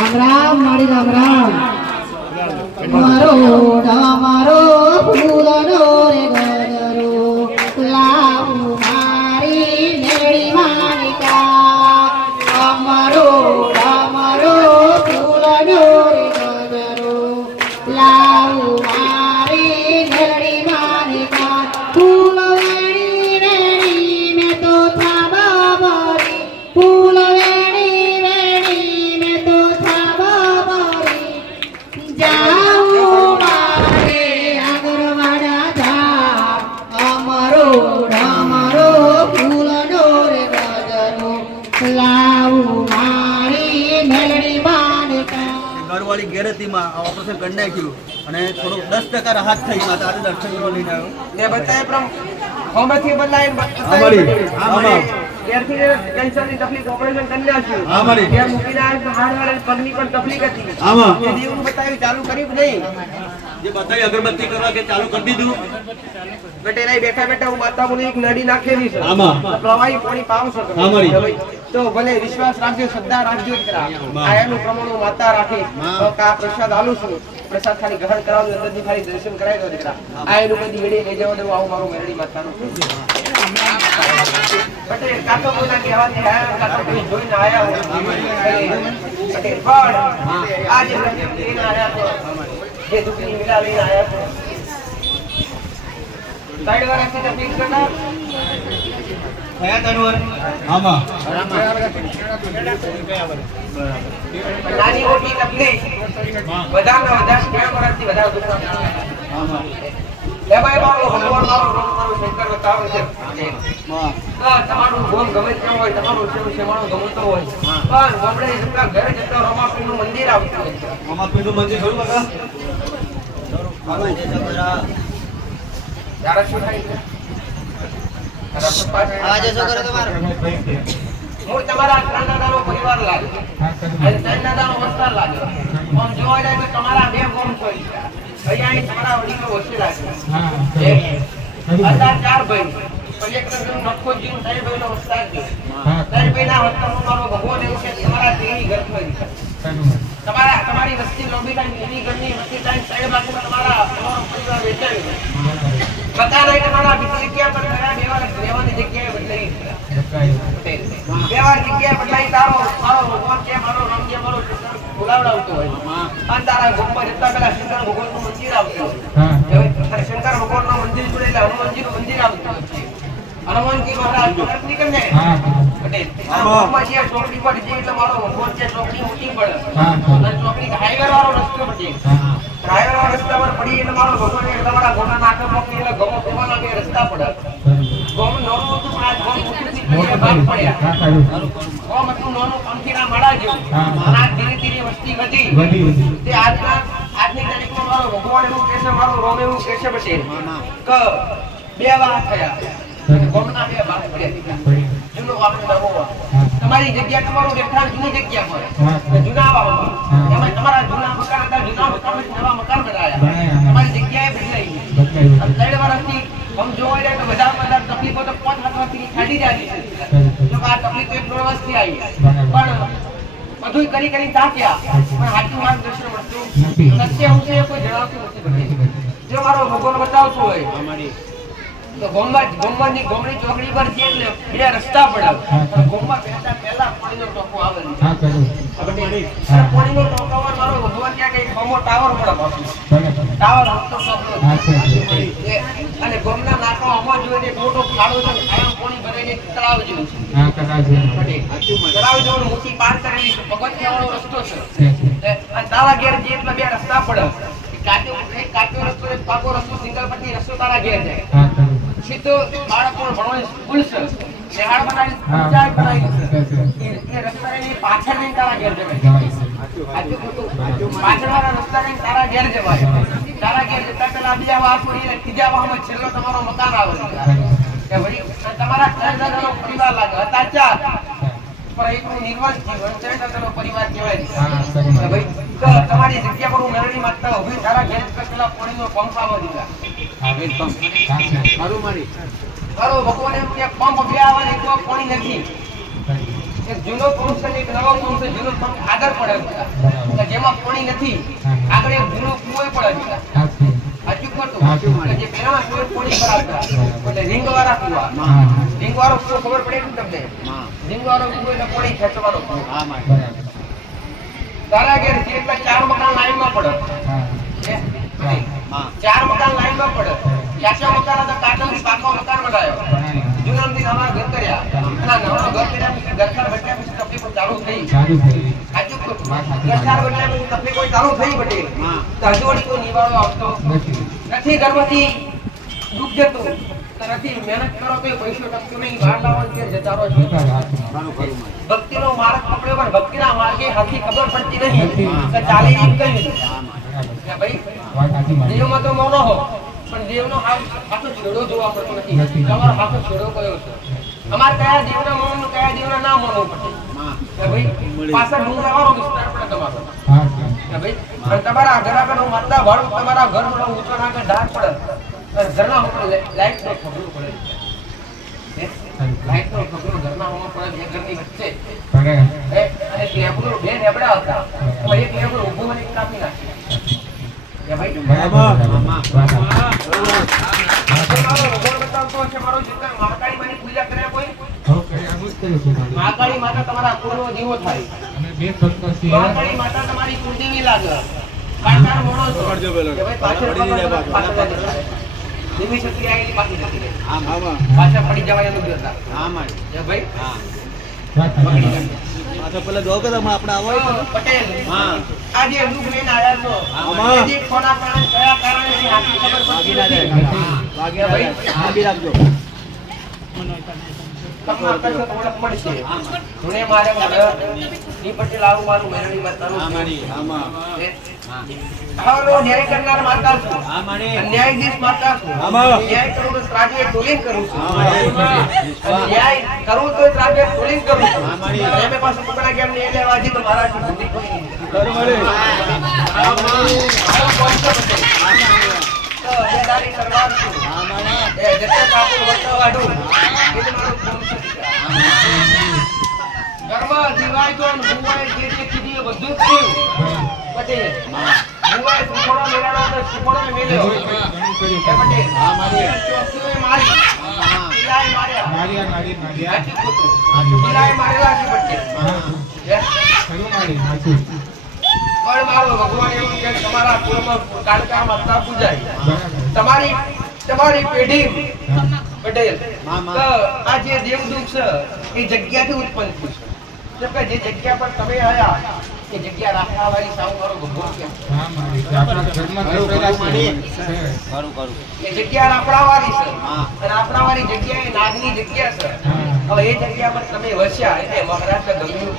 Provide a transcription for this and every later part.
રામ મારી રામ મારો મારો ફૂલનો રે ગજરો લાવું મારી મેળી માનિકા અમારો ફૂલનો રે ગજરો લાવું મારી મેળી માનિકા ફૂલ વેણી વેણી મેં તો થાબા ભરી ફૂલ ઘરવાળી ગેરરીતિમાં ઓપરેશન કરી નાખ્યું અને થોડુંક 10% રાહત થઈ માતા આજે દર્શન કરવા લઈને આવ્યો ને બતાય પ્રમ હોમથી બદલાય ત્યારથી કેન્સરની તકલીફ ઓપરેશન કરી નાખ્યું ત્યાં મૂકીને હાડવાળા પગની પણ તકલીફ હતી એ દીવનું બતાવ્યું ચાલુ કર્યું નહીં જે બતાવી અગરબત્તી કરવા કે ચાલુ કરી દીધું બેઠા બેઠા હું માતા બોલી એક નડી નાખેલી છે પ્રવાહી પાણી પાવશો તો ભલે વિશ્વાસ રાખજો શ્રદ્ધા રાખજો આયાનું પ્રમાણ માતા રાખી તો કા પ્રસાદ આલું છું પ્રસાદ ખાલી ગ્રહણ કરાવજો અંદરથી ખાલી દર્શન કરાવી દો દીકરા આયાનું બધી વેડી લઈ જવા દેવું આવું મારું મેરડી માતાનું પટેલ કાતો બોલા કે આવાથી આયા કાતો કોઈ જોઈને આયા હોય પટેલ પણ આજે લઈને આયા તો જે દુખની મિલા લઈને આયા તો સાઈડ વાળાથી તકલીફ કરતા કયા તનવર આમાં નાની મોટી તકલીફ વધારે કેમ વર્ષથી વધારે દુખ આમાં લેવાય બાળો ભગવાન મારો રોગ મારો શંકર બતાવે છે તમારું ગોમ ગમે તેમ હોય તમારું સેવાણો ગમતો હોય પણ ગમડે જતા ઘરે જતો રમાપીનું મંદિર આવતું હોય રમાપીનું મંદિર જોયું બકા યાર શું થાય છે આજે શું કરો તમારો હું તમારા ત્રણદાનો પરિવાર લાગે અને ત્રણદાનો વસ્તાર લાગે પણ જોવા જાય તો તમારા બે ગોમ થઈ અહીંયા તમારા વડીલો ઓછી લાગે અત્યારે ચાર ભાઈ પણ એક રંગનું નખો જીવ ત્રણ ભાઈનો વસ્તાર છે ત્રણ ભાઈના વસ્તારનો મારો ભગવાન એવું છે તમારા તેની ઘરમાં તમારી વસ્તી લોબી ટાઈમ એની ઘરની વસ્તી ટાઈમ સાઈડ બાજુમાં તમારો પરિવાર વેચાય પતા નહીં તમારા બીજી જગ્યા પર ગયા રહેવાની જગ્યાએ બદલાઈ વ્યવહાર જગ્યાએ બદલાઈ મારો ભગવાન કે મારો રામ કે મારો બોલાવડાવતો હોય અને તારા ગોપમાં જતા પેલા શંકર ભગવાનનું મંદિર આવતું હોય શંકર ભગવાનનું મંદિર જોડેલા હનુમાનજીનું મંદિર આવતું હોય હનુમાનજી મહારાજ નીકળ જાય પટેલ ગોપમાં જે ચોકડી પર જે એટલે મારો ભગવાન છે ચોકડી મોટી પડે અને ચોકડી હાઈવે વાળો રસ્તો પટેલ ડ્રાઈવર વાળા રસ્તા પર પડી એટલે મારો ભગવાન તમારા ગોના નાકે મોકી એટલે ગમો ગોના બે રસ્તા પડે ગોમ નોનું હતું પણ આ ગોમ મોટી ભાગ પડ્યા ગોમ હતું નોનું પંખીના માળા જેવું અને ધીરે ધીરે વસ્તી વધી તે આજની તારીખમાં મારો ભગવાન એવું કહે છે મારો રોમ એવું કહે છે પટેલ કે બે વાર થયા ગોમના બે ભાગ પડ્યા જૂનો આપણે નવો તમારી જગ્યા તમારું રહેઠાણ જૂની જગ્યા પર જૂના આવામાં એમાં તમારા જૂના મકાન હતા જૂના મકાન નવા મકાન બનાવ્યા તમારી જગ્યાએ બદલાઈ અને 3 વર્ષથી हम જોવા જાય તો બધા તકલીફો તો 5 વર્ષથી ખાડી જાય છે જો આ તકલીફ 1 વર્ષથી આવી પણ બધું કરી તાક્યા પણ હાચું માર્ગદર્શન મળતું સત્ય હું છે કોઈ જણાવતું નથી જો મારો ભગવાન બતાવતો હોય અમારી તો ગોમની ચોકડી પર જે બે રસ્તા પડે ગોમમાં પહેલા પાણીનો ટોકો આવે પાણીનો ટોકો મારો ભગવાન ત્યાં કઈ ખમો ટાવર પડે ટાવર અને ગોમના નાકા અમો જોઈને મોટો ખાડો છે કાયમ પાણી ભરાઈને તળાવ જેવું છે તળાવ જેવું મોટી પાર કરેલી છે પગથિયાવાળો રસ્તો છે અને તારા ઘેર જે એટલે બે રસ્તા પડે કાચો રસ્તો એક પાકો રસ્તો સિંગલ પટ્ટી રસ્તો તારા ઘેર જાય સીધો બાળકોને ભણવાની સ્કૂલ છે શહેર બનાવી પંચાયત બનાવી છે એ રસ્તાની પાછળ નહીં તારા ઘેર જવાય પાછળવાળા રસ્તાની તારા ઘેર જવાય તારા ઘેર જતા પેલા બીજા વાહ છોડીને ત્રીજા વાહમાં છેલ્લો તમારો મકાન આવે કે વળી તમારા 3 જણાનો પરિવાર લાગે હતા 4 પણ એકનું નિર્વાણ જીવન 3 જણાનો પરિવાર કહેવાય ભાઈ તો તમારી જગ્યા પર હું મેરડી માગતા ઉભી તારા ઘેર પેલા પાણીનો પંપ આવે દીધા મારો ભગવાન એમ કે પંપ બે આવે ને તો પાણી નથી એક જૂનો પંપ અને એક નવો પંપ છે. જૂનો પંપ આગળ પડે છે કે જેમાં પાણી નથી, આગળ એક જૂનો કૂવો પડે છે. સાચું ખોટું? કે જે પહેલાના કૂવે પાણી ભરાવતા એટલે રિંગ વાળા કૂવા. રિંગ વાળો કૂવો ખબર પડે ને તમને? રિંગ વાળો કૂવો એટલે પાણી ખેંચવાનો કૂવો. તારા ઘેર જેટલા 4 મકાન લાઈનમાં પડે, 4 મકાન લાઈનમાં પડે, 4 મકાન હતા કાટમથી પાકો મકાન બનાવ્યો, જૂનામાંથી નવા ઘર કર્યા, અને નવા ઘર કર્યા પછી ઘરખાર બચ્યા પછી તકલીફો ચાલુ થઈ. સાચું ખોટું? ઘરખાર બચ્યા પછી તકલીફો ચાલુ થઈ પટેલ. તો હજુ વળી કોઈ નિવાળો આવતો નથી. ઘરમાંથી દુઃખ જતું નથી. મહેનત કરો તો પૈસો ટકતો નહીં. બહાર લાવવાનું કે જતા રહો છો. ભક્તિનો માર્ગ પકડ્યો પણ ભક્તિના માર્ગે હાથી ખબર પડતી નહીં કે ચાલે એમ કઈ કે ભાઈ દેવમાં તો મૌનો હો, પણ દેવનો હાથો છેડો જોવા પડતો નથી. તમારો હાથો છેડો કયો છે? અમારે કયા દેવના મૌન, કયા દેવના ના મૌન પડે કે ભાઈ પાછળ ડુંગરાવાળો વિસ્તાર પડે તમારો કે ભાઈ. અને તમારા ઘર આગળ માતા ભાડું, તમારા ઘર ઊંચો આગળ ઢાળ પડે, અને ઘરના ઉપર લાઈટ નો ખબરો પડે. લાઈટ નો ખબરો ઘરના હોમાં પડે, બે ઘરની વચ્ચે અને ટેબલો, બે ટેબડા હતા, તો એક ટેબલ ઊભું અને એક કાપી નાખી કે ભાઈ મહાકાળી માની પૂજા કર્યા કોઈ? મહાકાળી માતા તમારા કુળનો દીવો થાય. મહાકાળી માતા તમારી કુળદેવી લાગે. કાંટાર મોણો છો કે ભાઈ પાછળ દેવી શક્તિ આવેલી પાછી જતી રહે. પાછા પડી જવાય એનું હતા. કે ભાઈ પાછા પેલા જો કે આપણે આવો પટેલ આજે દુઃખ લઈને આવ્યા છો. હજી કોના કારણે, કયા કારણે છે આખી ખબર પડતી નથી. ભાઈ આપી રાખજો. તમાર કરશો તો ઓળખ મળશે. ધૂણે મારે ઈ પટેલ આવું મારું મેરણી માતાનું હાલો ન્યાય કરનાર માતા છું. ન્યાયાધીશ માતા છું. ન્યાય કરું તો ત્રાજવે તોલીને કરું છું. ન્યાય કરું તો ત્રાજવે તોલીને કરું છું. એમે પાસે પકડા કેમ નહીં લેવા જી તો મારા બુદ્ધિ કોઈ નહીં. તો બેદારી સરવાર છું. એ જતે કાપું વટો વાડું એ તમારું ભૂલ છે. ઘરમાં દિવાય તો ભૂવાય જે કીધી એ બધું જ થયું. પટેલ ભૂવાય સુપોડો મેળાનો તો સુપોડો મેલ્યો. એ પટેલ ચોકીએ મારી કિલાય માર્યા. આખી ખોટું કિલાય મારેલા છે પટેલ. પણ મારો ભગવાન એવું કે તમારા કુળમાં કાળકા માતા પૂજાય. તમારી પેઢી પટેલ આ જે દેવદૂત છે એ જગ્યાથી ઉત્પન્ન થયું છે. કે જે જગ્યા પર તમે આયા એ જગ્યા રાખવાવાળી સાવ મારો ભગવાન કેમ એ જગ્યા આપણાવાળી છે. અને આપણાવાળી જગ્યા એ નાગની જગ્યા છે. હવે એ જગ્યા પર તમે વસ્યા એટલે મહારાષ્ટ્ર ગમ્યું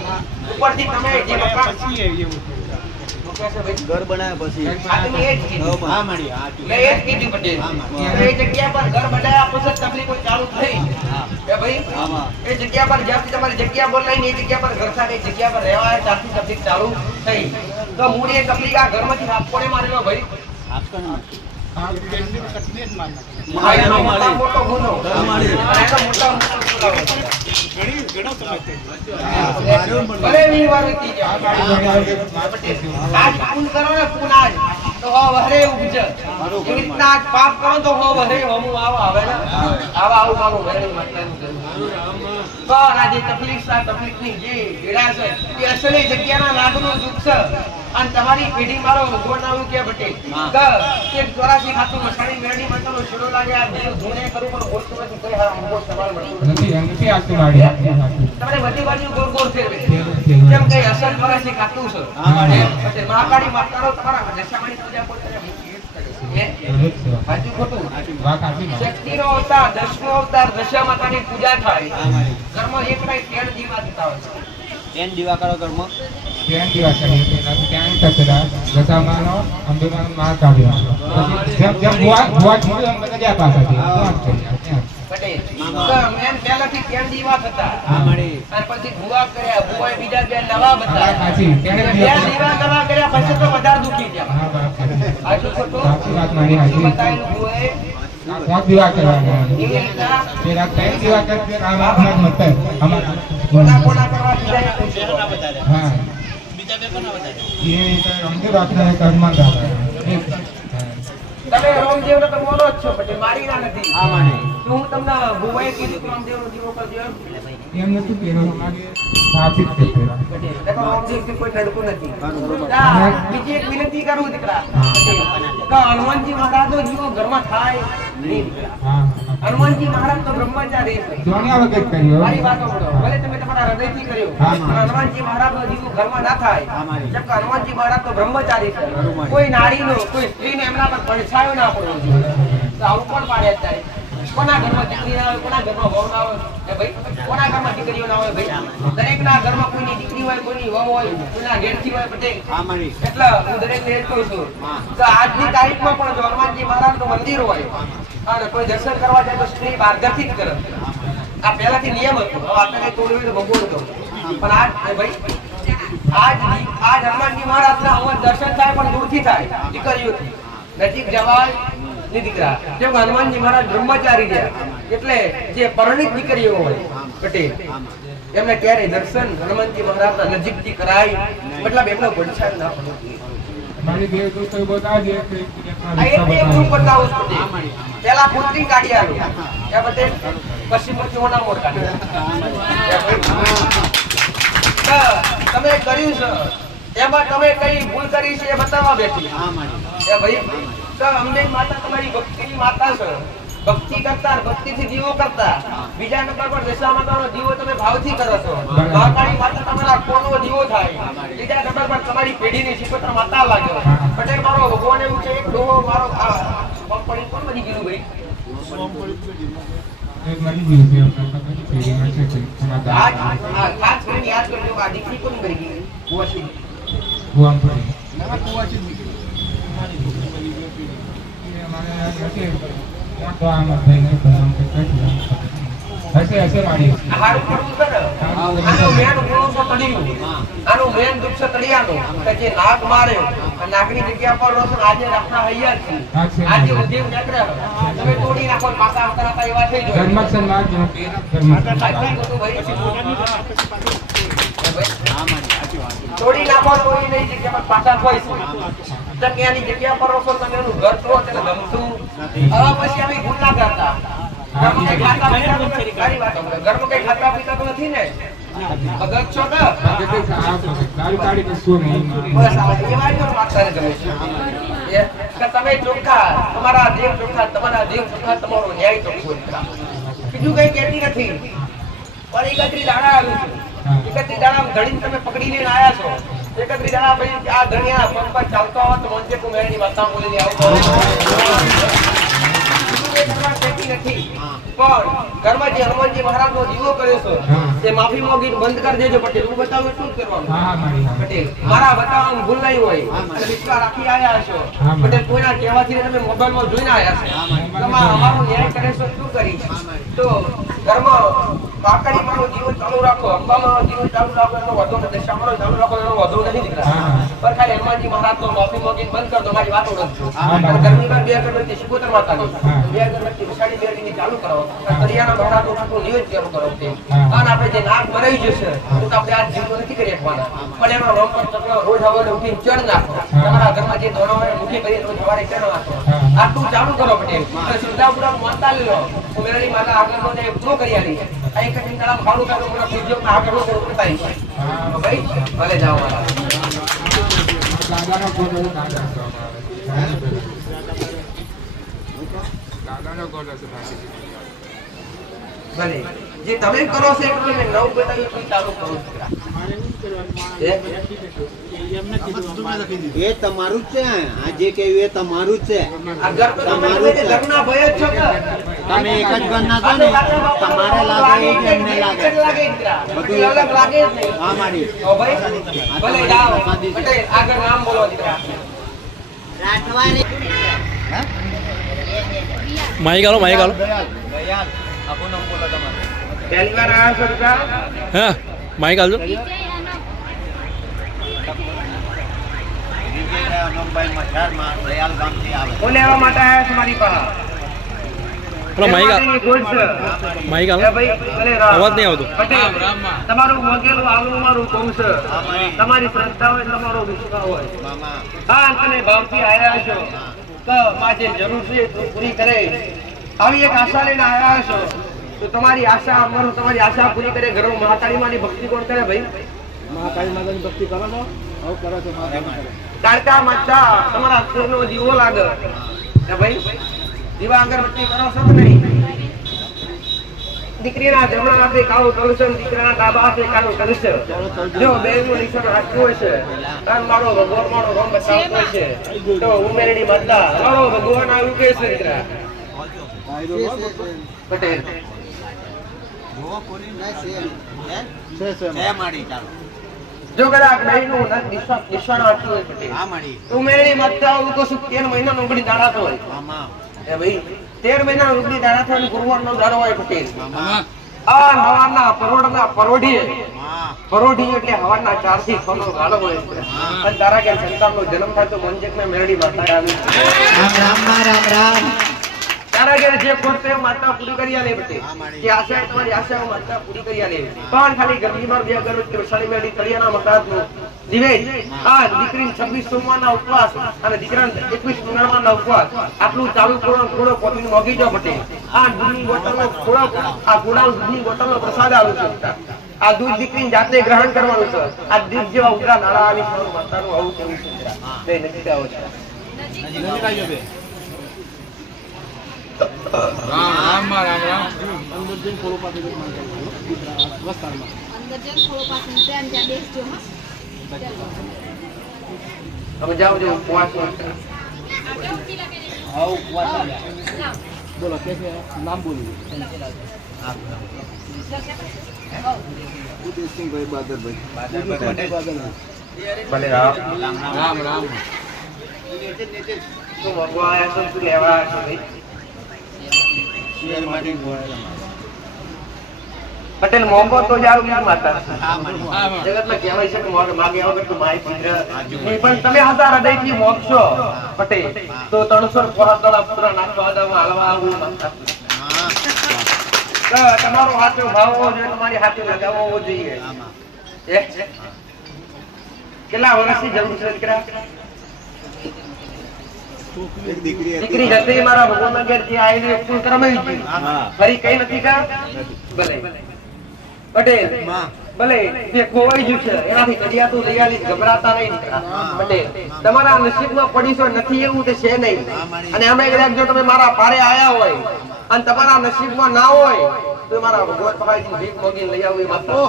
ઉપરથી તમે જે મકાન ઘર બનાવ્યા પછી આદમી એ જ કીધું. મેં એ જ કીધું પટેલ. એ જગ્યા પર ઘર બનાવ્યા પછી તકલીફો ચાલુ થઈ કે ભાઈ એ જગ્યા પર જ્યાંથી તમારી જગ્યા બોલાઈ એ જગ્યા પર ઘર સાથે જગ્યા પર રહેવા ત્યાંથી તકલીફ ચાલુ થઈ. તો મૂળ એ તકલીફ આ ઘરમાંથી આપકોને મારેલો ભાઈ. મોટો ગુનો ભલે વીરવારતી આજ પૂન કરો ને પૂન આજ તો હો વહરે ઉપજ. એવી રીતના આજ પાપ કરો તો હો વહરે હમું આવે ને આવું મારું વહેરી માતાનું કહ્યું. પણ આ જે તકલીફ છે તકલીફની જે પીડા છે એ અસલી જગ્યાના નાગનું દુઃખ છે. અને તમારી પેઢી મારો ભગવાન આવ્યું કે બટેલ કે 84 ખાતું મસાણી મેરડી માતાનો છેડો લાગે. આ દેવ ધૂણે કરું પણ ગોઠતું નથી. કોઈ હા અંગો સવાલ મળતો નથી. તમને બધી બાજુ ગોળ ગોળ ફેરવે કેમ કે અસલ 84 ખાતું છે. પછી મહાકાળી માતાનો તમારા દશામાની પૂજા કોઈ સાચું ખોટું? શક્તિનો અવતાર, દશનો અવતાર, દશા માતાની પૂજા થાય. ઘરમાં એક નહીં 13 દીવા થતા હોય છે. 10 દીવા કરો ઘરમાં. 10 દીવા કરીએ તેનાથી ત્યાં તકડા દશામાનો અંબેમાનો મહાકાળીનો જેમ ભુવા છોડ્યું એમ બધા જ્યાં પાસાથી પટેલ મેં પહેલાથી 10 દીવા થતા અને પછી ભુવા કર્યા. ભુવાએ બીજા બે નવા બતાવ્યા. 2 દીવા નવા કર્યા પછી તો વધારે દુખી ગયા. આટલું ખોટું બતાવેલું ભુવાએ પાંચ દીવા કરવાના એવી રીતના પેલા 3 દીવા કરશે આમાં મત અમારા કોના કરવા બીજા એ પૂછો હા ये रामदेव आपने कर्मा का તમે રામદેવનો તો મોનો જ છો પટેલ મારી ના નથી હા માને હું તમને ભુવાએ કીધું રામદેવનો દીવો કરજો એમ નથી પેલો અમારે સ્થાપિત છે પેલા દેખો રામદેવથી કોઈ ડરતું નથી બીજી એક વિનંતી કરું દીકરા કે હનુમાનજી મહારાજનો દીવો ઘરમાં થાય નહીં દીકરા હા હનુમાનજી મહારાજ તો બ્રહ્મચારી છે જોણ્યા વગર કર્યો મારી વાતો સાંભળો ભલે તમે તમારા હૃદયથી કર્યો પણ હનુમાનજી મહારાજનો દીવો ઘરમાં ના થાય કેમ કે હનુમાનજી મહારાજ તો બ્રહ્મચારી છે કોઈ નારીનો કોઈ સ્ત્રીને એમના પર પડછાયો ના પડવો જોઈએ તો આવું કોણ પાડે અત્યારે કોના ઘરમાં દીકરી ના હોય કોના ઘરમાં વહુ ના હોય એ ભાઈ કોના ઘરમાં દીકરીઓ ના હોય ભાઈ દરેકના ઘરમાં કોઈની દીકરી હોય કોઈની વહુ હોય કોઈના ઘેરથી હોય પટેલ એટલે હું દરેકને એ કહું છું કે આજની તારીખમાં પણ જો હનુમાનજી મહારાજનું મંદિર હોય અને કોઈ દર્શન કરવા જાય તો સ્ત્રી બહારથી જ કરે આ પહેલાથી નિયમ હતો હવે આપણે કઈ તોડવું તો ભગવાન હતો પણ આજ ભાઈ આજ હનુમાનજી મહારાજના હવે દર્શન થાય પણ દૂરથી થાય દીકરીઓથી નજીક જવાય ની દીકરા જેમ હનુમાનજી મહારાજ બ્રહ્મચારી રહ્યા એટલે જે પરણિત દીકરીઓ હોય પટેલ એમને ક્યારે દર્શન હનુમાનજી મહારાજના નજીકથી કરાય મતલબ એમનો પડછાયો ના પડવો મારી દેવ તો કોઈ બતા દે કે આ એક હું બતાવું છું પટેલ પેલા પુત્રી કાઢી આલો એ પટેલ પશ્ચિમ પશ્ચિમના મોર કાઢી તમે કર્યું છે એમાં તમે કઈ ભૂલ કરી છે એ બતાવવા બેઠી એ ભાઈ તો અમને માતા તમારી ભક્તિની માતા છે ભક્તિ કરતા ભક્તિથી દીવો કરતા બીજા નંબર પર દશા માતાનો દીવો તમે ભાવથી કરો છો મહાકાળી માતા તમારા કોનો દીવો થાય બીજા નંબર પર તમારી પેઢીની શિકોત્ર માતા લાગે પટેલ મારો ભગવાન એવું છે એક ડોહો મારો આ પંપડી કોણ બની ગયું ભાઈ એક મારી દેવ છે આપણા પેઢીમાં છે આજ ખાસ કરીને યાદ કરજો કે આ દીકરી કોણ કરી ગઈ કુવાસી ગુઆમ પડી હશે મારી હારું કરવું છે ને આનું મેન ગુણો તો તળિયું આનું મેન દુઃખ છે તળિયાનું કે જે નાગ માર્યો આ નાગની જગ્યા પર રોશન આજે રાખના હૈયા છે આજે ઉદ્યોગ નકરે તમે તોડી નાખો પાછા આવતા એવા થઈ જાય ધર્મક્ષણ માં જો તોડી નાખો તો એ નહીં જગ્યા પર પાછા થઈ છે જગ્યાની જગ્યા પર રોશન તમે એનું ઘર છો તેને ગમતું હવે પછી અમે ગુના કરતા ઘરમાં કઈ ખાતા પીતા તો નથી ને ભગત છો કે બસ આ એવા જ માતાને ગમે છે કે તમે ચોખ્ખા તમારા દેવ ચોખ્ખા તમારો ન્યાય ચોખ્ખો બીજું કઈ કહેતી નથી પણ 31 દાડા આવ્યું છે 31 દાડા ધડીને તમે પકડી લઈને આવ્યા છો 31 દાડા પછી આ ધણિયા પગ પર ચાલતો આવો તો મંજે કુમેરની વાતા બોલીને આવો નથી પણ ઘરમાં જે હનુમાનજી મહારાજ નો દીવો કર્યો છે તે માફી માંગીને બંધ કરી દેજો પટેલ હું બતાવું એટલું જ કરવાનું પટેલ મારા બતાવવાનું ભૂલ નહીં હોય અને વિશ્વાસ રાખી આવ્યા છો પટેલ કોઈના કહેવાથી તમે મોબાઈલમાં જોઈને આવ્યા છો તમારે અમારું ન્યાય કરે છે શું કરી તો ઘરમાં કાકડી મારો જીવન ચાલુ રાખો અંબામાં જીવન ચાલુ રાખો એનો વધુ નથી શામળો ચાલુ રાખો એનો વધુ નથી દીકરા પર ખાલી હનુમાનજી મહારાજ નો માફી માંગીને બંધ કર દો મારી વાત ઓળખજો ઘરની બાર 2 અગરબત્તી શિકોતર માતાની 2 અગરબત્તી વિશાળી બેડીની ચાલુ કરો કરિયાના મહારાજ નું આખું નિવેદ ચાલુ કરો તે અને આપણે જે નાગ મરાઈ જશે તો આપણે આ જીવન નથી કરી શકવાના પણ એનો રોમ પર ચક્ર રોજ હવારે ઉઠીને ચડ નાખો તમારા ઘરમાં જે દોણો હોય મુઠ્ઠી ભરી રોજ સવારે ચડ નાખો આટલું ચાલુ કરો પટેલ અને સુધાપુરા માનતા લો ઉમેરણી માતા આગળનો જે પૂરો કરી આલી આ એક ચિંતામાં ખાડું કાઢો મને પૂજ્યો આગળનો પૂરો કરતા ભાઈ ભલે જાઓ મારા દાદાનો ગોળ ભલે જે તમે કરો છો એટલે મેં નવ બતાવ્યું એટલું ચાલુ કરું એ તમારું જ છે આ જે કહ્યું એ તમારું જ છે આ ઘર તો તમે ઘરના ભય જ છો કે તમે એક જ ઘરના છો ને તમારે લાગે કે એમને લાગે બધું અલગ લાગે જ નહીં હા મારી ઓ ભાઈ ભલે જાઓ પટેલ આગળ નામ બોલો દીકરા માઈક આલો દયાલ આપો નામ બોલો તમારે પહેલી વાર આયા છો દીકરા હા માઈક આલજો નંબર મઠારમાં દયાલ ગામથી આવે કોને લેવા માટે આયા છો મારી પાસે પેલો માઈક માટેની ગોળ છે. માઈક એ હાલો ભાઈ, ભલે રામ. અવાજ નહીં આવતો. પટેલ, તમારું મોગેલું આવું મારું કહું છે. તમારી શ્રદ્ધા હોય તમારો વિશ્વાસ હોય હા અને ભાવથી આવ્યા છો તો મારે જે જરૂર છે એ પૂરી કરે આવી એક આશા લઈને આવ્યા છો તો તમારી આશા અમારું તમારી આશા પૂરી કરે. ઘરમાં મહાકાળી માની ભક્તિ કોણ કરે ભાઈ? મહાકાળી માતાની ભક્તિ કરો છો? હવે કરો છો મહાકાળી. કાળકા માતા તમારા ઘરનો દીવો લાગે હે ભાઈ? દીવા અગરબત્તી કરો છો કે નહીં? દીકરીના જમણા હાથે કાળું કલશ, દીકરાના ડાબા હાથે કાળું કલશ. જો બેનું નિશાન રાખ્યું હોય છે કાન મારો ભગવાન મારો રોમ બતાવતો હોય છે તો ઉમેરડી માતા મારો ભગવાન આવ્યું કે છે દીકરા પટેલ. જો કદાચ દહીંનું નિશાન રાખ્યું હોય પટેલ ઉમેરડી માતા આવું તો શું 13 મહિનાનો ઉગડી દાડા હોય એ ભાઈ 13 મહિનાનો ઉગડી દાડા થાય ગુરુવારનો દાડો હોય પટેલ. આ હવાના પરોઢી એટલે હવાના 4 થી 6 નો ગાળો હોય છે અને તારા કે સંતાનનો જન્મ થાય તો મંજકમાં મેરડી માતા આવી તારા ઘેર જે ખોટ છે માતા પૂરી કરી આલે બેટે કે આશા તમારી આશાઓ માતા પૂરી કરી આલે પણ ખાલી ગરમીમાં બે અગરબત્તી વસાડી મેળી તળિયાના મકાનનું દિવેશ આ દીકરીને 26 સોમવારના ઉપવાસ અને દીકરાને 21 મંગળવારના ઉપવાસ આટલું ચાલુ થોડો પોતીને મોગી જો બેટે આ દૂધની બોટલનો થોડો આ ગોડાઉન દૂધની બોટલનો પ્રસાદ આલું છે આ દૂધ દીકરીને જાતે ગ્રહણ કરવાનું છે આ દીપ જેવા ઉગરા નાળા આલી માતાનું આવું કેવું છે બે નજીક આવો છે નજીક આવી બે રામ રામ રામ અંદર જઈને થોડું પાછું વસ્તારમાં હવે જાઓ જો ઉપવાસ બોલો કે નામ બોલી ઉદયસિંહભાઈ બાદરભાઈ. ભલે રામ રામ રામ તું મંગવા આવ્યા છો તું લેવા આવ્યા છો ભાઈ પટેલ મોંઘો તો જારું બીજું માતા જગતમાં કહેવાય છે કે માગે વગર તું માય ચિત્ર નહીં પણ તમે હતા હૃદયથી મોક્ષો પટેલ તો 300 પોરા પુરા નાખવા દવા હાલવા આવું માતા તમારો હાથો ભાવ હોવો જોઈએ તમારી હાથે લગાવવો હોવો જોઈએ કેટલા વર્ષની જરૂર છે દીકરા? દીકરી જતી મારા ભગવાનના ઘેરથી આવીને ફૂલ કરમાઈ ગઈ ફરી કઈ નથી કા ભલે પટેલ ભલે જે ખોવાઈ ગયું છે એનાથી કડિયાતું લઈ આલી ગભરાતા નહીં પટેલ તમારા નસીબમાં પડીશો નથી એવું તે છે નહીં અને અમે કદાચ જો તમે મારા પારે આયા હોય અને તમારા નસીબમાં ના હોય તો મારા ભગવાન તમારી ભીખ મોગી લઈ આવું એ માતા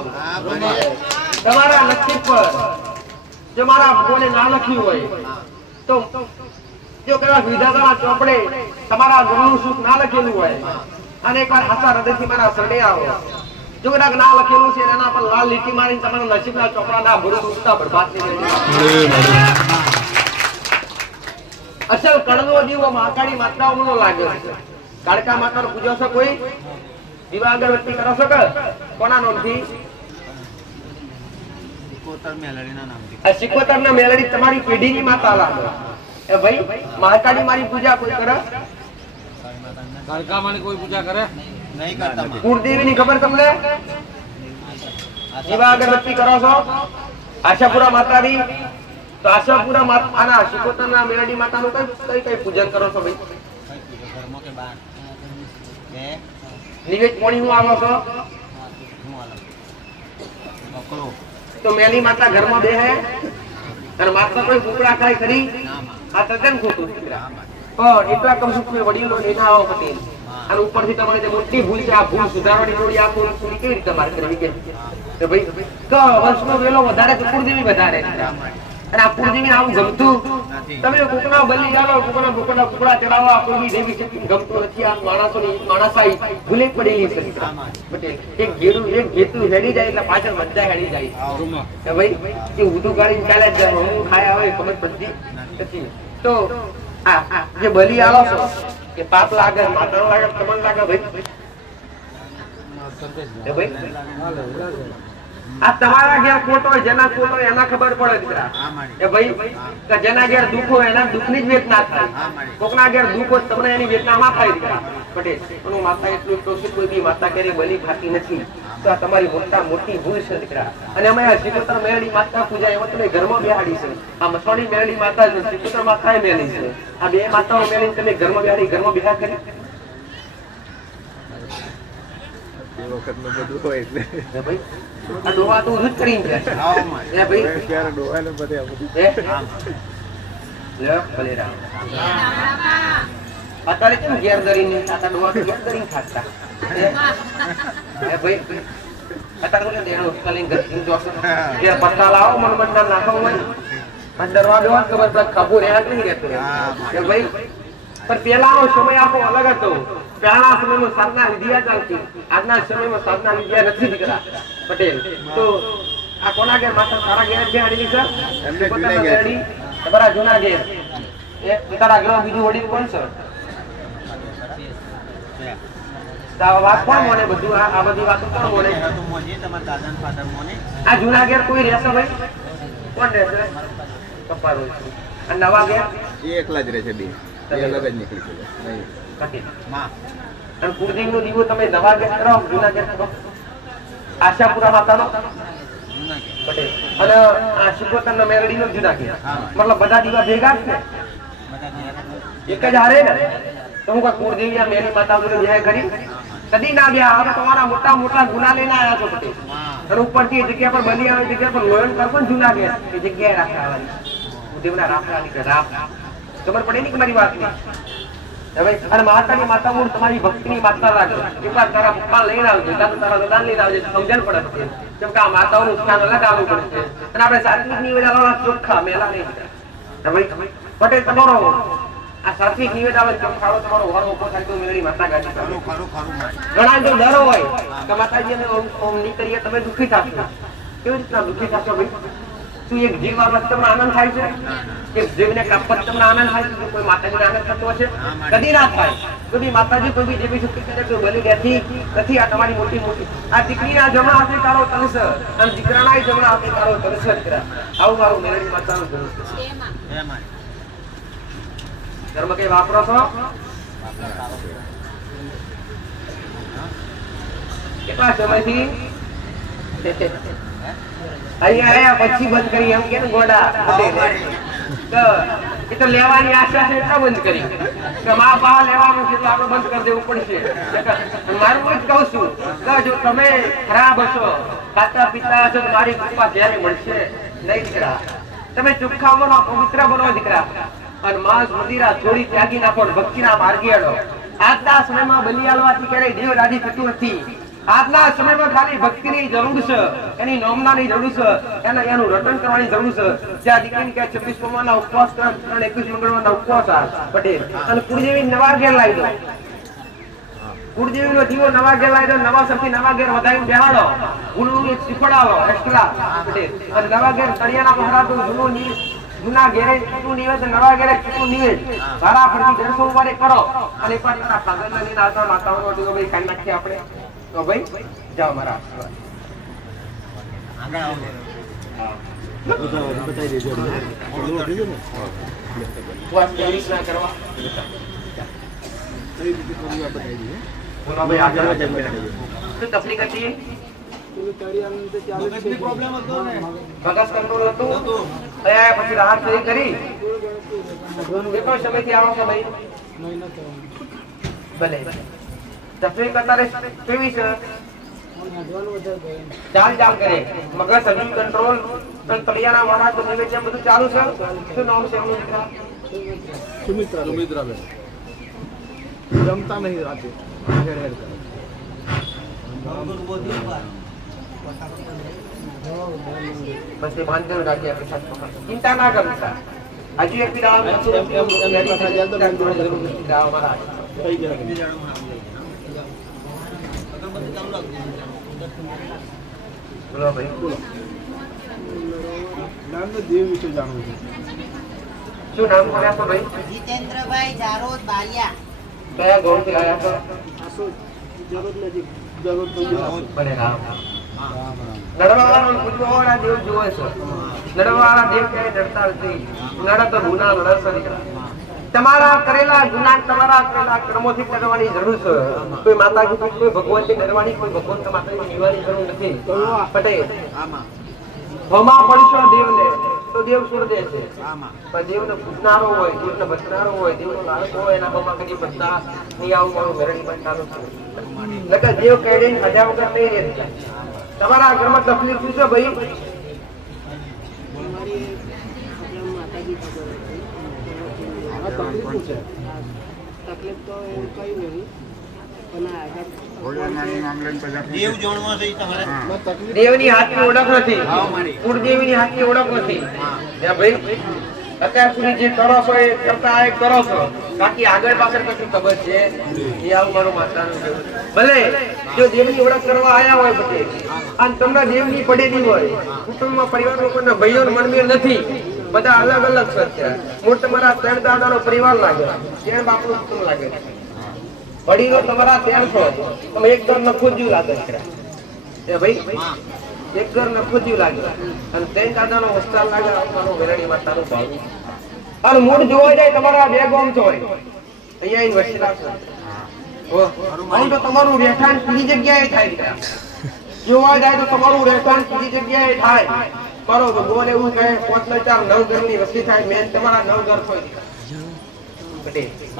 તમારા નસીબ પર જો મારા ભગવાને ના લખ્યું હોય તો જો કદાચ વિધાતાના ચોપડે તમારા ગુરુનું સુખ ના લખેલું હોય અને એકવાર હાસા હૃદયથી મારા શરણે આવો જો કદાચ ના લખેલું છે એના પર લાલ લીટી મારીને તમારા નસીબના ચોપડાના ગુરુ ઉગતા બરબાદ થઈ જાય. અસલ કણનો દીવો મહાકાળી માતાઓનો લાગે છે. કાળકા માતાનો પૂજો છો કોઈ? દીવા અગરબત્તી કરો છો કે કોના નામથી? આ સિકોતરના મેલડી તમારી પેઢીની માતા લાગે એ ભાઈ મહાકાળી મારી પૂજા કોઈ કરે? કાળકા માની કોઈ પૂજા કરે નહીં કરતા કુળદેવીની ખબર તમને? દીવા અગરબત્તી કરો છો? આશાપુરા માતાની તો આશાપુરા માતાના સિકોતરના મેલડી માતાનું કઈ પૂજન કરો છો ભાઈ? ઘરમાં કે બહાર નિવેદ કોણી હું આવો છો તો મેલી માતા ઘરમાં બેહે અને માતા કોઈ કુકડા ખાય ખરી? આ તદ્દન ખોટું પણ એટલા કમસુખ વડીલો એના આવો પટેલ અને ઉપરથી તમારે જે મોટી ભૂલ છે આ ભૂલ સુધારવાની થોડી આ ભૂલ પૂરી કેવી રીતે તમારે કરવી કે ભાઈ વંશનો વેલો વધારે તો કુળદેવી વધારે અને આ કુળદેવી આવું ગમતું તમે કોકના બલી ગાલો કોકના કુકડા ચડાવો આ કોઈ દેવી છે ગમતું નથી આ માણસાઈ ભૂલે પડેલી છે પટેલ એક ઘેતું હેડી જાય એટલે પાછળ બધા હેડી જાય કે ભાઈ એ ઉધું ગાડીને ચાલે જ જાય હું ખાય આવે ખબર પડતી નથી તો આ જે બલી આલો છો કે પાપ લાગે માતાનો લાગે તમને લાગે ભાઈ કે ભાઈ આ તમારા ઘેર ખોટો હોય, જેના ખોટો હોય એના ખબર પડે દીકરા કે ભાઈ કે જેના ઘેર દુઃખ હોય એના દુઃખની જ વેદના થાય, કોકના ઘેર દુઃખ હોય તમને એની વેદના ના થાય દીકરા. પટેલ પણ માતા એટલું કહું છું, કોઈ બી માતા ક્યારેય બલી ખાતી નથી. તો આ તમારી મોટી ભૂલ છે દીકરા. અને અમે આ સિકોતર મેરડી માતા પૂજા એમાં તમે ઘરમાં બેહાડી છે. આ મસવાડી મેરડી માતા છે, સિકોતર માતા મેલી છે. આ બે માતાઓ મેલીને તમે ઘરમાં બેહાડી, ઘરમાં બેહા કરી. ભાઈ આ ડોવા તો ઉધું જ કરીને જાય. અત્યારે કેમ ઘેર કરીને ખાતા, ડોવા તો ઘેર કરીને ખાતા. ભાઈ અત્યારે દેણો કલિંગ ઘેર પત્તા લાવો, મન મન નાખો હોય દરવાજો ખબર પડે ખબો રહ્યા નહીં રહેતો કે ભાઈ. પણ પેલાનો સમય આખો અલગ હતો. પહેલા સમયમાં સાધના વિદ્યા ચાલતી, આજના સમયમાં સાધના વિદ્યા નથી દીકરા. પટેલ તો આ કોના ઘેર માતા તારા ઘેર બેહાડી છે? તમારા જૂના ઘેર એ તારા ઘર બીજું વડીલ કોણ છે? વાત કોણ મોને? બધું આ બધી વાતો કોણ મોને? આ જૂના ઘેર કોઈ રહેશે ભાઈ? કોણ રહેશે? કપાર હોય છે. અને નવા ઘેર એકલા જ રહે છે. બે અલગ જ નીકળી છે. અને કુળદેવ નો દીવો તમે નવા ઘેર કરો, જૂના ઘેર કરો. આશાપુરા માતાનો પટેલ અને આ સિકોતર નો મેરડી નો જૂના ઘેર, મતલબ બધા દીવા ભેગા છે, એક જ હારે ને? તો હું કુળદેવી મેરી માતા વિહાય કરી કદી ના ગયા. હવે તમારા મોટા મોટા ગુના લઈને આવ્યા છો પટેલ. અને ઉપરથી એ જગ્યા પર બની આવે જગ્યા પર લોયન કરશો ને જૂના ઘેર, એ જગ્યાએ રાખવાની કુળદેવના રાખવાની રામ. ખબર પડે ને મારી વાત ની? અને માતાની માતા મૂળ તમારી ભક્તિની માતા રાખજો. એકવાર તારા પપ્પા લઈને આવજો, તારા દાદા લઈને આવજો, સમજણ પડે છે. કેમ કે આ માતાઓનું સ્થાન અલગ આવવું પડે છે. અને આપણે સાત્વિક નિવેદન ચોખ્ખા મેલા નહીં. પટેલ તમારો આ સાત્વિક નિવેદન આવે ચોખ્ખાડો તમારો ઘર ઉભો થાય તો મેળી માતા ગાડી. ઘણા જો ડર હોય કે માતાજીને ઓમ નહીં કરીએ તમે દુઃખી થશો. કેવી રીતના દુઃખી થશો ભાઈ? શું એક જીવ બાબત તમને આનંદ થાય છે? એક જીવને કાપત તમને આનંદ થાય છે? કોઈ માતાજીને આનંદ થતો હશે? કદી ના થાય. કોઈ બી માતાજી કોઈ બી દેવી શક્તિ કરે તો બલી રહેતી નથી. આ તમારી મોટી મોટી આ દીકરીના જમણા હાથે કાળો તલસ અને દીકરાના જમણા હાથે કાળો તલસ દીકરા. આવું મારું મેરડી માતાનું ધર્મ છે. ધર્મ કઈ વાપરો છો? કેટલા સમયથી અહીંયા આયા પછી બંધ કરી એમ કે ગોડા એ તો લેવાની આશા છે એટલે બંધ કરી કે મા બા લેવાનું છે તો આપણે બંધ કરી દેવું પડશે. મારું જ કહું છું કે જો તમે ખરાબ હશો, ખાતા પીતા હશો તો મારી કૃપા ક્યારે મળશે નહીં દીકરા. તમે ચોખ્ખા બનો, પવિત્ર બનો દીકરા. અને માંસ મદિરા છોડી ત્યાગી નાખો, ભક્તિના માર્ગે અડો. આજના સમયમાં બલિ આલવાથી ક્યારેય દેવ રાજી થતું નથી. આજના સમયમાં ખાલી ભક્તિની જરૂર છે, એની નોમનાની જરૂર છે, એનું રટન કરવાની જરૂર છે. જ્યાં દીકરીને કે 26 સોમવારના ઉપવાસ કરે, 21 મંગળવારના ઉપવાસ આ પટેલ. અને કુળદેવી નવા ઘેર લાવી દો, કુળદેવી નો દીવો નવા ઘેર લાવી દો, નવા સરથી નવા ઘેર વધારીને બેહાડો, ગુણનું એક શીખવાડો એક્સ્ટ્રા પટેલ. અને નવા ઘેર તળિયાના પહાડા તો જૂના ઘેરે ચૂંટું નિવેદ, નવા ઘેરે ચૂંટું નિવેદ સારા ફરતી 150 વારે કરો. અને એકવાર એના સાગરના ની નાતા માતાઓનો દીવો ભાઈ કાઢી નાખીએ આપણે. તો ભાઈ જાઓ મારા તકલીફ હતી. મગજ કંટ્રોલ હતું પછી રાહત થઈ કરી. કેટલો સમયથી આવો છો ભાઈ? ભલે તકલીફ અત્યારે કેવી છે? ચાલ ચાલ કરે, મગજ હજુ કંટ્રોલ, તળિયાના વાળા તો નિવેદ બધું ચાલુ છે. શું નામ છે એમનું દીકરા? સુમિત્રાબેન. જમતા નહીં રાતે, પછી બાંધેલું રાખીએ આપણે સાથ પકડ. ચિંતા ના કરતા. હજુ એક બી દાવા બોલો ભાઈ. દેવ વિશે જાણવું છે. શું નામ બોલ્યા છો ભાઈ? જીતેન્દ્રભાઈ જારોદ બારિયા. કયા ગામથી આવ્યા છો? જગત નજીક, જગત બને રામ. નડવાવાળાને પૂછવાવાળા દેવ જોવે છે. નડવાવાળા દેવ ક્યાંય ડરતા નથી. નડે તો ગુના નડે છે દીકરા. તમારા કરેલા ગુના, તમારા કરેલા કર્મોથી ડરવાની જરૂર છે. કોઈ માતાજી, કોઈ ભગવાનથી ડરવાની, કોઈ ભગવાન માતાજી જીવવાની જરૂર નથી. પટેલ હમા પડશો દેવને તો દેવ છોડ દે છે. પણ દેવને પૂજનારો હોય, દેવને બચનારો હોય, દેવનો લાડકો હોય, એના હમા કદી બચતા નહીં. આવું મારું મેરડી બચનારો છે. નકર દેવ કહેડે મજા વગર નહીં રહેતા. તમારા ઘરમાં તકલીફ શું છે ભાઈ? તકલીફ તો એવું કઈ નહીં, પણ દેવ જાણવા છે ઈ તમારે. દેવની હાથની ઓળખ નથી, કુળદેવીની હાથની ઓળખ નથી. ભાઈ અત્યાર સુધી જે કરો છો એ કરતા આ કરો છો, બાકી આગળ પાછળ કશું ખબર છે એ આવું મારું માતાનું કહેવું. ભલે જો દેવની ઓળખ કરવા આયા હોય બધે અને તમને દેવની પડેલી હોય, કુટુંબમાં પરિવારમાં કોઈના ભાઈઓ મનમેળ નથી, બધા અલગ અલગ છે. મોટ તમારા 3 દાદાનો પરિવાર લાગે, 3 બાપનું કુટુંબ લાગે, વડીલો તમારા 3 છો, તમે એક ઘર નખો જીવ લાગે છે. એ ભાઈ એક ઘર નખો જીવ લાગે અને 3 દાદાનો વસ્તાર લાગે. મારો વેરણી માતાનું ભાવ અને મૂળ જોવા જાય તમારા 2 ગામ છો, અહીંયા ઈ વસેલા છે. આમ તો તમારું રહેઠાણ બીજી જગ્યાએ થાય. જોવા જાય તો તમારું રહેઠાણ બીજી જગ્યાએ થાય. બરોબર, બોલ એવું કહે 5 4 9 ઘરની વસ્તી થાય. મેન તમારા 9 ઘર હોય,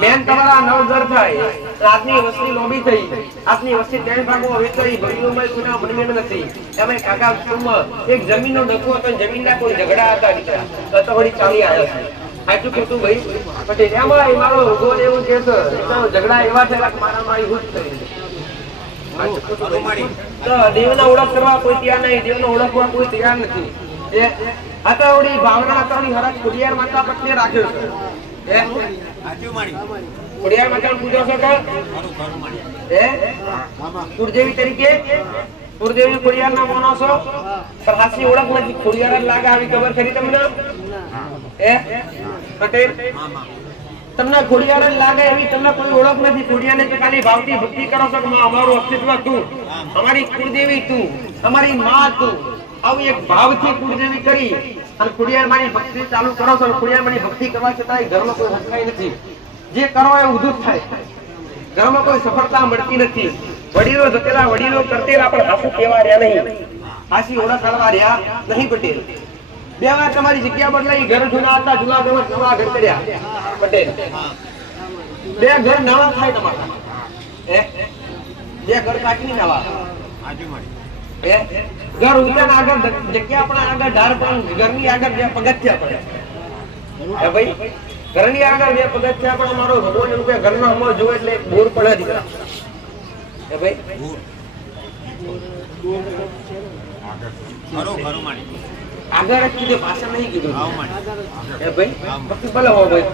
મેન તમારા 9 ઘર થાય. આજની વસ્તી લોબી થઈ, આજની વસ્તી 3 ભાગમાં વેચાઈ. ભાઈઓમાં કોઈના મનમેળ નથી. એમાં કાકા કુટુંબમાં એક જમીનનો ડખો હતો, જમીનના કોઈ ઝઘડા હતા દીકરા, તો વળી ચાલી આવ્યા છે. સાચું ખોટું ભાઈ પટેલ? એમાં મારો ગોળ એવું કે છે ઝઘડા એવા થયેલા કે મારા મારી હુજ થઈ. તો દેવના ઓળખ કરવા કોઈ તૈયાર નહીં, દેવનો ઓળખવા કોઈ તૈયાર નથી. એ આતાવડી ભાવના આતાવડી હરક ખોડિયાર માતા પત્ની રાખ્યો છે. ખોડિયાર માતાને પૂજો છો કે કુળદેવી તરીકે? કુળદેવી ખોડિયાર ના માનો છો, પણ હાચી ઓળખ નથી. ખોડિયાર જ લાગે આવી ખબર ખરી તમને? પટેલ તમને ખોડિયાર જ લાગે એવી તમને કોઈ ઓળખ નથી. ખોડિયારને કે ખાલી ભાવથી ભક્તિ કરો છો કે અમારું અસ્તિત્વ તું, અમારી કુળદેવી તું, અમારી માં તું, આવું એક ભાવથી કુળદેવી કરી અને ખોડિયાર માની ભક્તિ ચાલુ કરો છો. ખોડિયાર માની ભક્તિ કરવા છતાં ઘરમાં કોઈ હકાઈ નથી. જે કરો એ ઉધું થાય, ઘરમાં કોઈ સફળતા મળતી નથી. વડીલો જતેલા વડીલો કરતેલા પણ હાસુ કહેવા રહ્યા નહીં, હાસી ઓળખ કરવા રહ્યા નહીં. પટેલ 2 વાર તમારી જગ્યા બદલાઈ. ઘર જૂના હતા, જૂના ઘરમાં નવા ઘર કર્યા. પટેલ 2 ઘર નવા થાય તમારા. 2 ઘર કાઢી નવા. ઘર ઊંચાના આગળ જગ્યા પણ આગળ ઢાર પણ ઘરની આગળ 2 પગથિયા પડે. ભાઈ ઘરની આગળ 2 પગથિયા પણ અમારો ભગવાન એવું કે ઘરમાં અમો જોવે એટલે બોર પડે દીકરા. ભાઈ આગળ જ કીધું, પાછળ નહીં કીધું. ભાઈ ભલે હો ભાઈ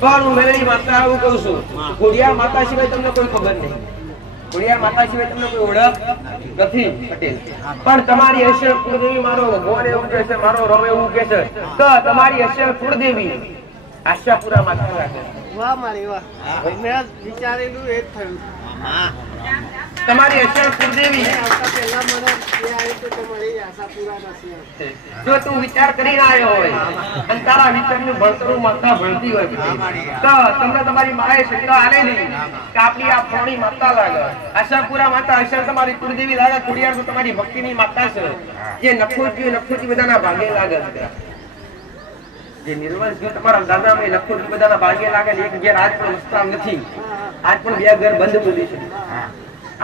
પણ હું મેળવી માતા આવું કહું છું, ખોડિયાર માતા સિવાય તમને કોઈ ખબર નહીં. ખોડિયાર માતા સિવાય તમને કોઈ ઓળખ નથી. પટેલ પણ તમારી હશે કુળદેવી, મારો ભગવાન એવું કહે છે, મારો રમ એવું કહે છે તો તમારી હશે કુળદેવી આશાપુરા માતા રાખે. વાહ મારી વાહ, મેં વિચારેલું એ જ થયું. તમારી હશે કુળદેવી. પહેલા મને એ આવ્યું તો તમારી આશા પૂરા નથી. જો તું વિચાર કરીને આવ્યો હોય અને તારા વિચારનું ભણતરું માતા ભણતી હોય તો તમને તમારી માએ સત્તા આલેલી કે આપણી આ ફોણી માતા લાગે, આશાપુરા માતા હશે તમારી કુળદેવી લાગે. ખોડિયાર તો તમારી ભક્તિની માતા છે. જે નખોજી બધાના ભાગે લાગે. જે નિર્વંશ જો તમારા દાદામાં નખોજી બધાના ભાગે લાગે. એક ઘેર આજ પણ વસતા નથી, આજ પણ 2 ઘર બંધ બોલી છે.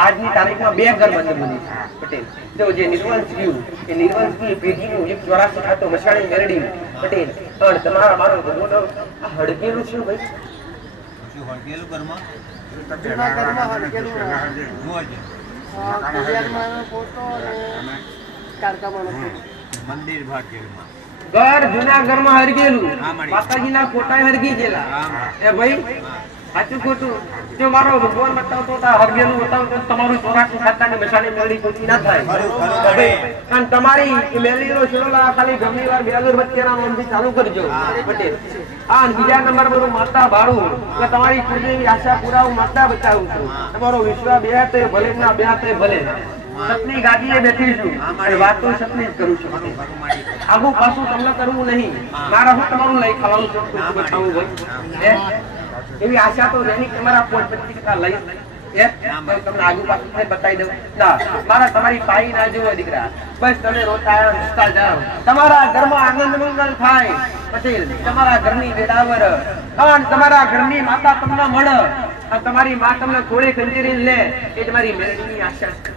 આજની તારીખમાં 2 ઘર બંધ બોલી છે. પટેલ તો જે નિર્વંશ ગયું એ નિર્વંશ ગયું પેઢીનું 84 ખાતો મશાળી મેરડી. પટેલ પણ તમારા મારો ભગવાન આ હડકેલું છે ભાઈ. હડકેલું ઘરમાં જૂના ઘરમાં હડકેલું ખોડિયારમાંનો ફોટો અને કારકામાંનો ફોટો. મંદિર ભાગ્યમાં ઘર જૂના ઘરમાં હરગેલું, માતાજીના ફોટા હરગી ગયેલા. એ ભાઈ સાચું ખોટું? જો મારો ભગવાન બતાવતો હતા હરગેલું બતાવતો તમારું 84 ખાતાની મશાલી મેળવી ખોટી ના થાય. અને તમારી મેળવીનો શિરોલા ખાલી ઘણી વાર 2 અગરબત્તીના નામથી ચાલુ કરજો. પટેલ આ બીજા નંબર પર માતા ભાડું કે તમારી કુળદેવી આશાપુરા હું માતા બતાવું છું. તમારો વિશ્વાસ 2 તે ભલે ના 2 તે ભલે. સતની ગાદીએ બેઠી છું અને વાતો સતની જ કરું છું આગું પાછું તમને કરવું નહીં મારા હું તમારું લઈ ખાવાનું છે બતાવું ભાઈ એવી આશા તો રહેની તમારા પોટ પત્રિકા લઈ તમને આગુ પાછું બતાવી દઉં ના મારા તમારી પાઈ ના જોવો દીકરા બસ તમે રોતા હસતા જાઓ તમારા ઘરમાં આનંદ મંગલ થાય પટેલ તમારા ઘરની વેડાવર અને તમારા ઘરની માતા તમને મળે અને તમારી માં તમને થોડે ખંજેરી લે એ તમારી મેળવીની આશા છે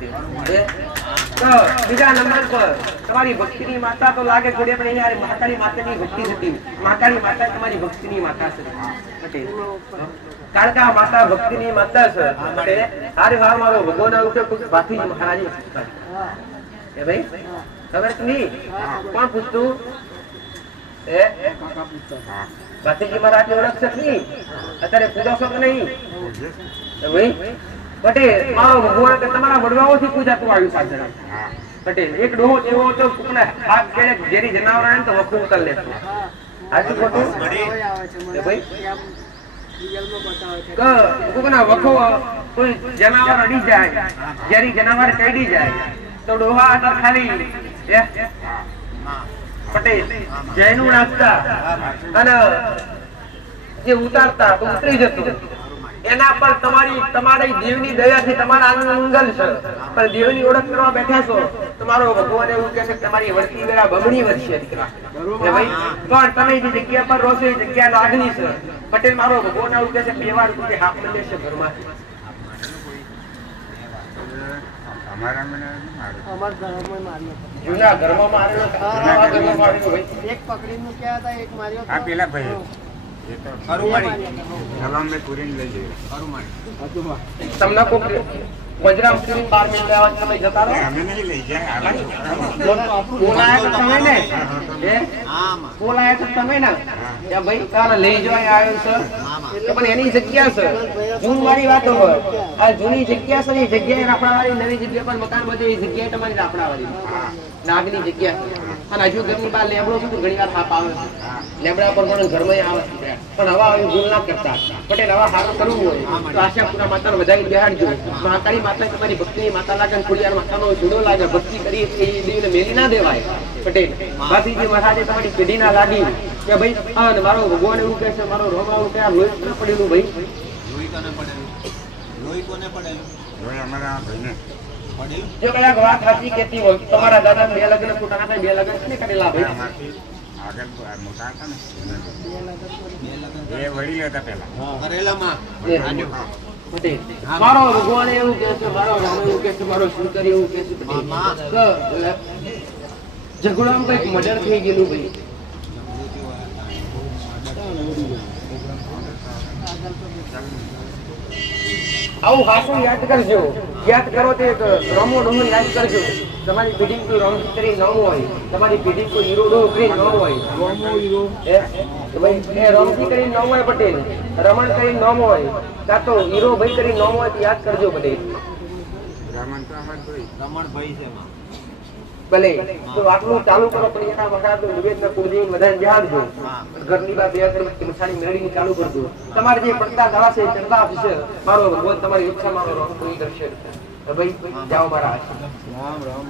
તો બીજા નંબર પર તમારી ભક્તિની માતા તો લાગે થોડી પણ યાર માતાની માતાની ભક્તિ હતી માતાની માતા તમારી ભક્તિની માતા છે પટેલ કારણ કે આ માતા ભક્તિની માતા છે પટેલ આરે ભાવ મારો ભગવાન આવશે કુછ ભાથી મહારાજી એ ભાઈ ખબર કે નહીં કોણ પૂછતું એ ભાતીજી મહારાજ ઓળખ છે નહીં અત્યારે પૂજો છો કે નહીં ભાઈ પટેલ મારો ભગવાન કે તમારા વડવાઓથી પૂજાતું આવ્યું સાધન પટેલ એક ડોહો એવો હતો કોકના હાથ કેડે જેરી જનાવર આવે ને તો વખું ઉતર લેતો હાચું ખોટું ભાઈ કોકના વખો કોઈ જનાવર અડી જાય જેરી જનાવર કઈડી જાય તો ડોહા અંદર ખાલી પટેલ જયનું નાખતા અને જે ઉતારતા તો ઉતરી જતું એના પર તમારી દેવની દયાથી તમારા આનંદ મંગલ છે પણ દેવની ઓળખ કરવા બેઠા છો તમારો ભગવાન એવું કહે છે કે તમારી વર્તી વેળા બમણી વધશે દીકરા એ ભાઈ પણ તમે જે જગ્યા પર રહો છો એ જગ્યા લાગણી છે પટેલ મારો ભગવાન એવું કહે છે બે વાર કોઈ હાથ મળે છે ઘરમાં જૂના ઘરમાં મારેલો એક પકડી મૂક્યા હતા એક માર્યો આ પેલા ભાઈ તમને કોઈ વજરામ સુધી 12 મિનિટ લેવા તમે જતા રહો અમે નહીં લઈ જાય બોલાયા તો તમે ને બોલાયા તો તમે ને ભાઈ તારે લઈ જવાય આવ્યો છે પણ એની જગ્યા છે જૂન વાળી વાતો હોય આ જૂની જગ્યા છે એ જગ્યાએ રાફડાવાળી નવી જગ્યા પર મકાન બધે એ જગ્યાએ તમારી રાફડાવાળી નાગની જગ્યા અને હજુ ઘરની બહાર લેબડો છે તો ઘણી વાર થાપ આવે છે લેબડા પર પણ ઘરમાં આવે છે પણ હવા આવી ભૂલ ના કરતા પટેલ હવા સારું કરવું હોય તો આશાપુરા માતાને વધારી બેહાડજો મહાકાળી માતા તમારી ભક્તિની માતા લાગે ખોડિયાર માતાનો જુદો લાગે ભક્તિ કરી એ દેવીને મેલી ના દેવાય પટેલ ભાતીજી મહારાજે તમારી પેઢી ના લાગી કે ભાઈ અને મારો ભગવાન એવું કહે છે મારો રોમ આવું કે આ લોહી ન પડેલું ભાઈ લોહી અમારા ભાઈને જો કયાક વાત સાચી કહેતી હોય તમારા દાદા બે લગ્ન છૂટાના થાય બે લગ્ન ને કરેલા ભાઈ આગળ મોટા હતા ને એ વડીલ હતા પેલા કરેલામાં મારો ભગવાન એવું કહે છે મારો રામ એવું કહે છે મારો શંકર એવું કહે છે ઝઘડામાં કઈક મર્ડર થઈ ગયેલું ભાઈ આવું હાસું યાદ કરજો યાદ કરો તે રમો ડોહો યાદ કરજો તમારી પેઢી કોઈ રમજી કરી ન હોય તમારી પેઢી કોઈ હીરો ડોહો કરી ન હોય એ રમજી કરી ન હોય પટેલ રમણ કરી ન હોય કાં તો હીરો ભાઈ કરી ન હોય તો યાદ કરજો પટેલ રમણ તો અમાર ભાઈ રમણભાઈ છે ભલે તો આટલું ચાલુ કરો પણ એના વખત તો નિવેદન કુળદેવી બધાને બિહાડજો ઘરની બહાર બે કરી મછાણી મેળવીને ચાલુ કરજો તમારે જે પડતા દાડા છે ચંદા આપશે મારો ભગવાન તમારી ઈચ્છા મારો રામ કોઈ કરશે ભાઈ જાઓ મારા રામ રામ